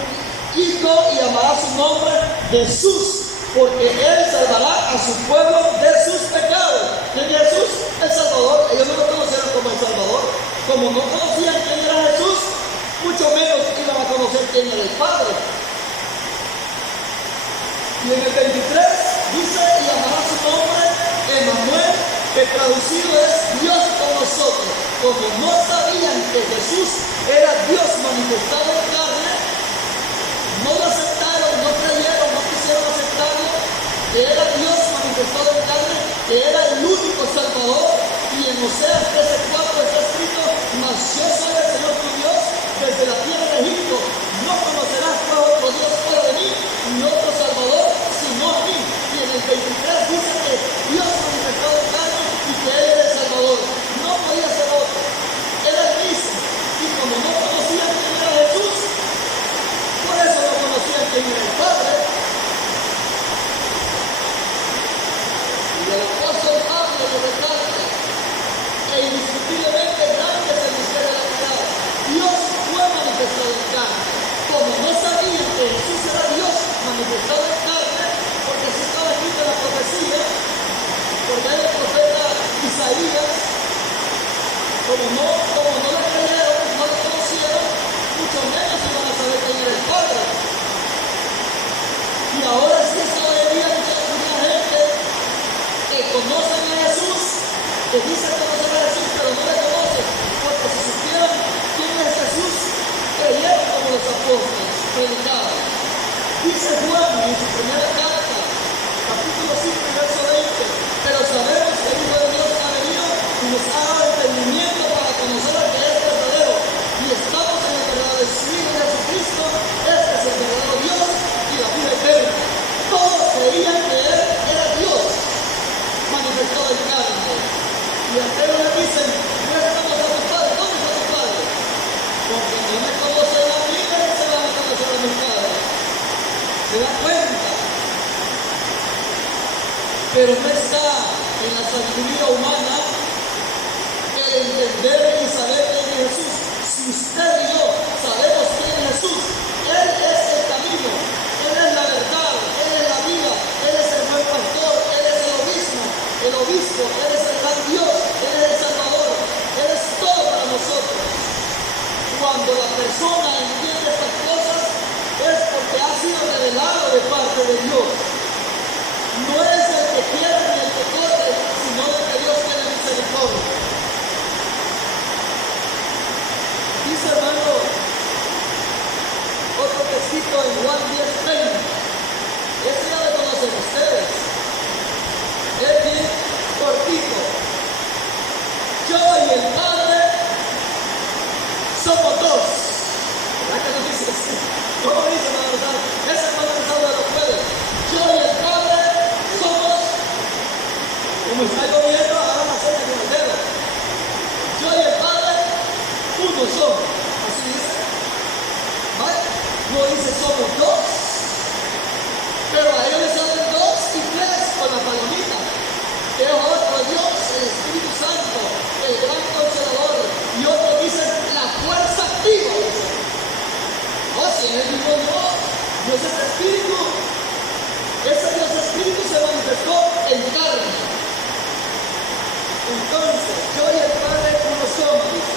hijo y llamará su nombre Jesús, porque él salvará a su pueblo de sus pecados. ¿Quién es Jesús? El Salvador. Ellos no lo conocieron como el Salvador. Como no conocían quién era Jesús, mucho menos iban a conocer quién era el Padre. Y en el 23 dice, y llamará su nombre Emmanuel, que traducido es Dios con nosotros. Como no sabían que Jesús era Dios manifestado en carne, no lo aceptaron, no creyeron, no quisieron aceptarlo, que era Dios manifestado en carne, que era el único Salvador. Y en Oseas 13:4 está escrito, mas yo soy el Señor tu Dios, desde la tierra de Egipto, no conocerás pues otro Dios fuera de mí, ni otro Salvador, sino a mí. Y en el 23 dice que Dios manifestado en carne y que Él era el Salvador. No podía ser otro, era el mismo. Y como no conocían quién era Jesús, por eso no conocían quién era el Padre. Y el apóstol Pablo le recalca, e indiscutiblemente grande es el misterio de la caridad. Dios fue manifestado en carne. Como no sabían que Jesús era Dios manifestado en carne, porque así estaba escrito en la profecía, porque hay el profeta Isaías, como no lo creyeron, no lo conocieron, mucho menos iban a saber quién era el Padre. Y ahora sí está hoy en día mucha gente que conocen a Jesús, que dicen conocer a Jesús, pero no le conocen, porque si supieran quién es Jesús, creyeron como los apóstoles, predicaban. Dice Juan en su primera carta, capítulo 5, verso 20, pero sabemos que el Hijo de Dios ha venido y nos ha dado entendimiento para conocer al que es verdadero, y estamos en la verdad de su Hijo Jesucristo. Este es el verdadero Dios y la vida eterna. Todos creían que Él era Dios manifestado en carne. Y a Pedro le dicen, muéstranos a tu Padre. ¿Dónde está tu Padre? Porque no me conocen a mí, pero se van a conocer a mi Padre. ¿Se da cuenta? Pero no está en la sabiduría humana el entender y saber quién es Jesús. Si usted y yo sabemos quién es Jesús, Él es el camino, Él es la verdad, Él es la vida, Él es el buen pastor, Él es el obispo, Él es el gran Dios, Él es el Salvador, Él es todo para nosotros. Cuando la persona entiende estas cosas, es porque ha sido revelado de parte de Dios. No es el que quiere ni el que corre, sino el que Dios tiene misericordia. Dice, hermano, otro textito en Juan 10:20. Ese ya lo conocen ustedes. Es bien cortito. Yo y el Padre somos dos. ¿Verdad que no dice así? ¿Cómo dice la verdad? Ese es el estado de los pueblos. Yo y el Padre somos, como está lloviendo, ahora la seña con el dedo. Yo y el Padre, uno somos. Así dice. ¿Vale? No dice somos dos. Pero a ellos les salen dos y tres con la palomita. Que es otro Dios, el Espíritu Santo, el gran consolador. Y otro dice la fuerza activa. No, si es el mismo Dios, Dios es Espíritu. Ese Dios Espíritu se manifestó en carne. Entonces, yo y el Padre uno somos, dice.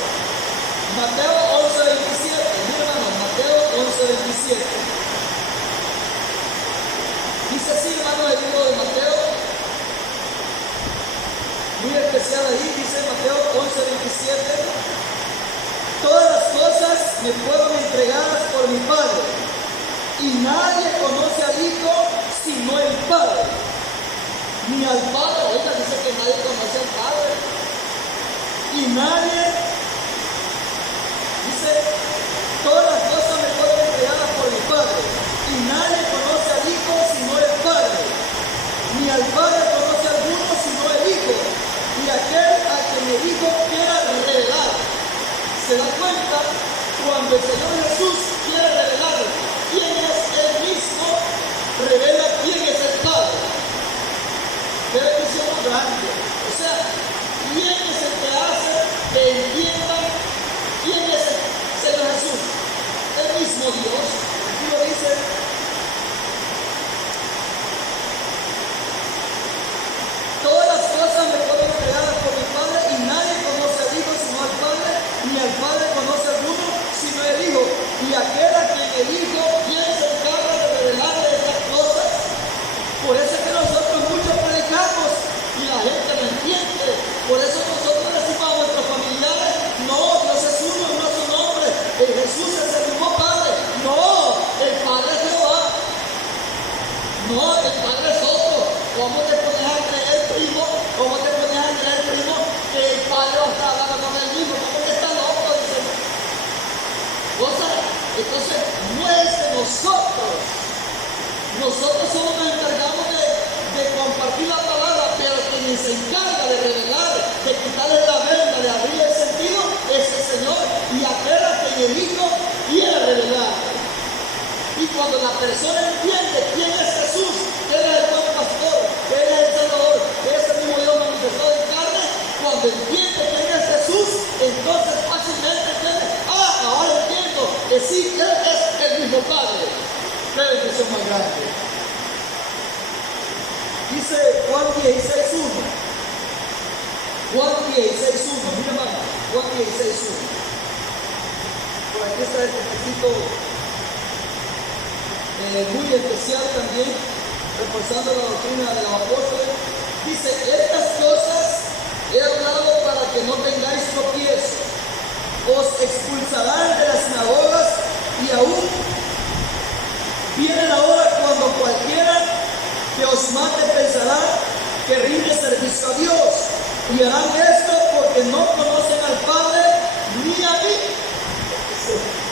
Mateo 11:27. Mira, hermano, Mateo 11:27. Dice así, hermano, el libro de Mateo. Muy especial ahí, dice Mateo 11:27. Todas las cosas me fueron entregadas por mi Padre, y nadie conoce al Hijo sino el Padre, ni al Padre. Oiga, dice que nadie conoce al Padre, y nadie, dice, todas las cosas me fueron entregadas por mi Padre, y nadie conoce al Hijo sino el Padre, ni al Padre conoce alguno sino el Hijo, y aquel a quien el Hijo quiera revelar. ¿Se da cuenta? Cuando el mismo Dios. Aquí lo dice. Todas las cosas me fueron creadas por mi Padre y nadie conoce al Hijo sino al Padre, ni al Padre conoce al uno sino el Hijo. Y aquel a quien el Hijo, quien se encarga de revelarle estas cosas. Por eso es que nosotros muchos predicamos y la gente no entiende. Por eso nosotros decimos a nuestros familiares, no, Dios es uno, no es un hombre. Jesús es el mismo Padre. No, el Padre es Jehová. No, el Padre es otro. ¿Cómo te pones a creer, primo? ¿Cómo te pones a creer, primo, que el Padre va a estar hablando con el mismo? ¿Cómo que está loco? Dicen. Entonces, no es de nosotros. Nosotros solo nos encargamos de compartir la palabra, pero quien se encarga de revelar, de quitarle la venda, de abrirle el sentido, es el Señor. Y aquel a quien el Hijo quiere revelar. Y cuando la persona entiende quién es Jesús, que Él es el buen pastor, que Él es el Salvador, que es el mismo Dios manifestado en carne, cuando entiende quién es Jesús, entonces fácilmente entiende, ahora entiendo que sí, Él es el mismo Padre. ¡Qué bendición más grande! Dice Juan 16:1. Juan 16:1. Mira, hermano, Juan 16:1. Por aquí está este textito muy especial también, reforzando la doctrina de los apóstoles. Dice, estas cosas he hablado para que no tengáis tropiezo. Os expulsarán de las sinagogas y aún viene la hora cuando cualquiera que os mate pensará que rinde servicio a Dios. Y harán esto porque no conocen al Padre ni a mí.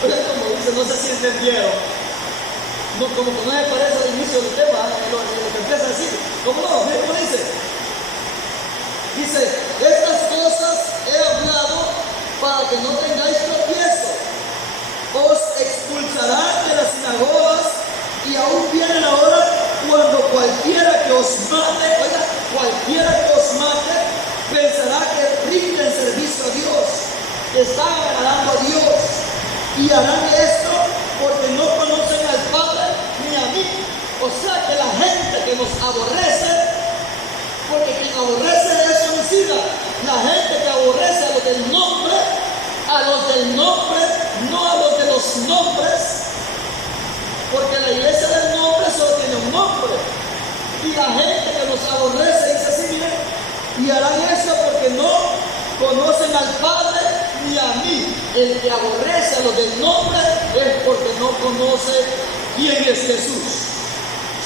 Oye, como dice, no sé si entendieron. No, como que no me parece al inicio del tema, lo que empieza a decir. ¿Cómo no? Miren cómo dice. Dice, estas cosas he hablado para que no tengáis tropiezo. Os expulsarán de las sinagogas y aún viene la hora cuando cualquiera que os mate, oiga, cualquiera que os mate, pensará que rinden servicio a Dios, que están agradando a Dios. Y harán esto porque no conocen al Padre ni a mí. O sea que la gente que nos aborrece, porque quien aborrece es homicida, la gente que aborrece a los del nombre, no a los de los nombres, porque la iglesia del nombre solo tiene un nombre. Y la gente que nos aborrece dice así, miren, y harán eso porque no conocen al Padre ni a mí. El que aborrece a los del nombre es porque no conoce quién es Jesús.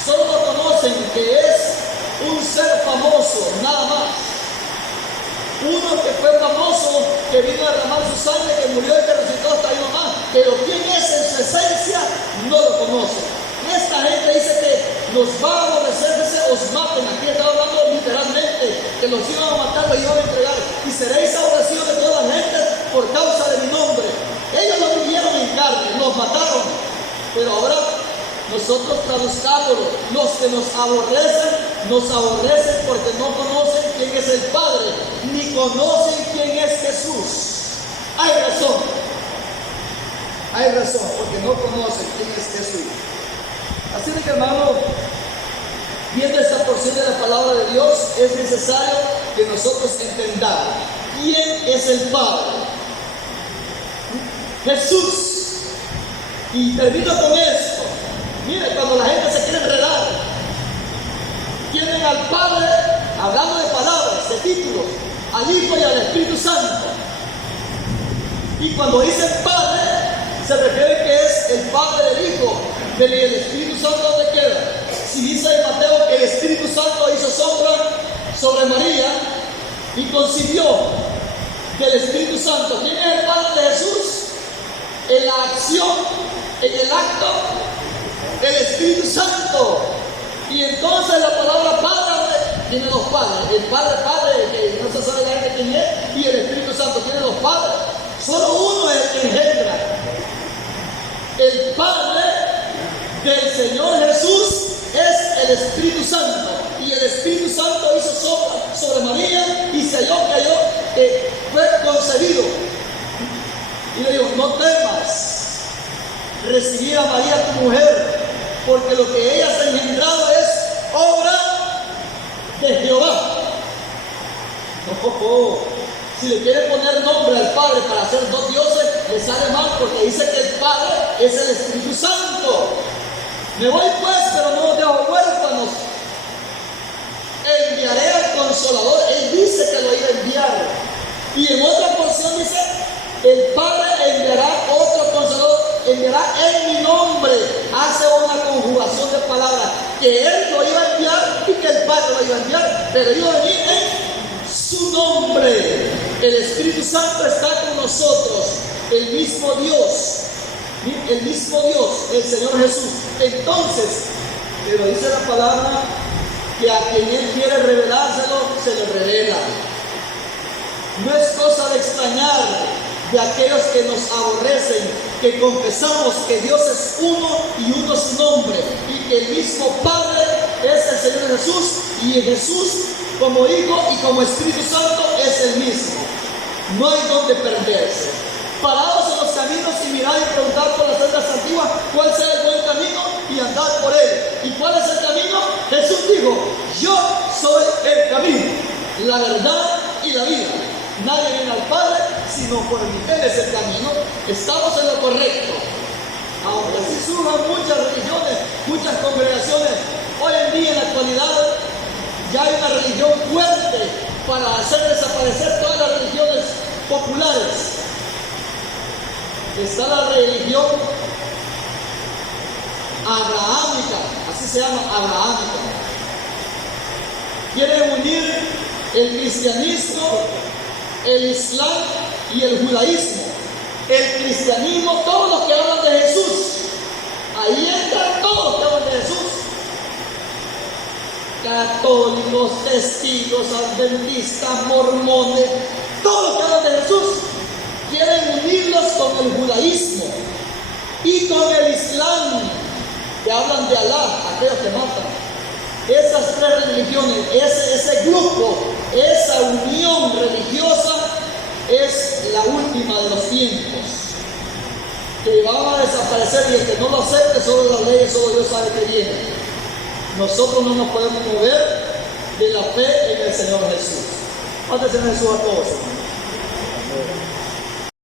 Solo conocen que es un ser famoso, nada más. Uno que fue famoso, que vino a derramar su sangre, que murió y que resucitó hasta ahí nomás. Pero quién es en su esencia, no lo conoce. Esta gente dice que los va a aborrecer, os maten. Aquí está hablando literalmente, que los iban a matar, los iban a entregar. Y seréis aborrecidos de todas las gentes por causa de mi nombre. Ellos lo vivieron en carne, los mataron. Pero ahora nosotros traduzcámoslo. Los que nos aborrecen porque no conocen quién es el Padre, ni conocen quién es Jesús. Hay razón, porque no conocen quién es Jesús. Así de que, hermano, viendo esta porción de la palabra de Dios, es necesario que nosotros entendamos quién es el Padre. Jesús. Y termino con esto. Mire, cuando la gente se quiere enredar, tienen al Padre, hablando de palabras, de títulos, al Hijo y al Espíritu Santo. Y cuando dicen Padre, se refiere que es el Padre del Hijo, del Espíritu Santo. ¿Dónde queda? Si dice en Mateo que el Espíritu Santo hizo sombra sobre María y concibió del Espíritu Santo. ¿Quién es el Padre de Jesús? En la acción, en el acto, el Espíritu Santo. Y entonces la palabra Padre tiene dos padres. El Padre, que no se sabe la gente quién es, y el Espíritu Santo tiene dos padres. Solo uno es el que engendra. El Padre del Señor Jesús es el Espíritu Santo. Y el Espíritu Santo hizo sombra sobre María y se halló que fue concebido. Y le dijo, no temas. recibir a María tu mujer, porque lo que ella ha engendrado es obra de Jehová. Si le quieren poner nombre al Padre para hacer dos dioses, le sale mal, porque dice que el Padre es el Espíritu Santo. Me voy pues, pero no los dejo huérfanos. Enviaré al Consolador. Él dice que lo iba a enviar. Y en otra porción dice, el Padre enviará otro Consolador, enviará en mi nombre. Hace una conjugación de palabras, que Él lo iba a enviar y que el Padre lo iba a enviar, pero iba a venir en su nombre. El Espíritu Santo está con nosotros, el mismo Dios, el Señor Jesús. Entonces, pero dice la palabra que a quien Él quiere revelárselo, se le revela. No es cosa de extrañar de aquellos que nos aborrecen, que confesamos que Dios es uno y uno su nombre, y que el mismo Padre es el Señor Jesús, y Jesús como Hijo y como Espíritu Santo es el mismo. No hay donde perderse. Parados en los caminos y mirar y preguntar por las sendas antiguas cuál sea el buen camino y andar por él. ¿Y cuál es el camino? Jesús dijo: yo soy el camino, la verdad y la vida. Nadie viene al Padre sino por mí. Él es el camino. Estamos en lo correcto. Aunque así surjan muchas religiones, muchas congregaciones, hoy en día en la actualidad ya hay una religión fuerte para hacer desaparecer todas las religiones populares. Está la religión abrahámica, así se llama, abrahámica. Quieren unir el cristianismo, el islam y el judaísmo. El cristianismo, todos los que hablan de Jesús, ahí entran todos los que hablan de Jesús. Católicos, testigos, adventistas, mormones, todos los que hablan de Jesús, quieren unirlos con el judaísmo y con el islam, que hablan de Alá, aquellos que matan. Esas tres religiones, ese grupo, esa unión religiosa es la última de los tiempos, que van a desaparecer, y el que no lo acepte, solo las leyes, solo Dios sabe que viene. Nosotros no nos podemos mover de la fe en el Señor Jesús. Antes de Jesús a todos, hermanos.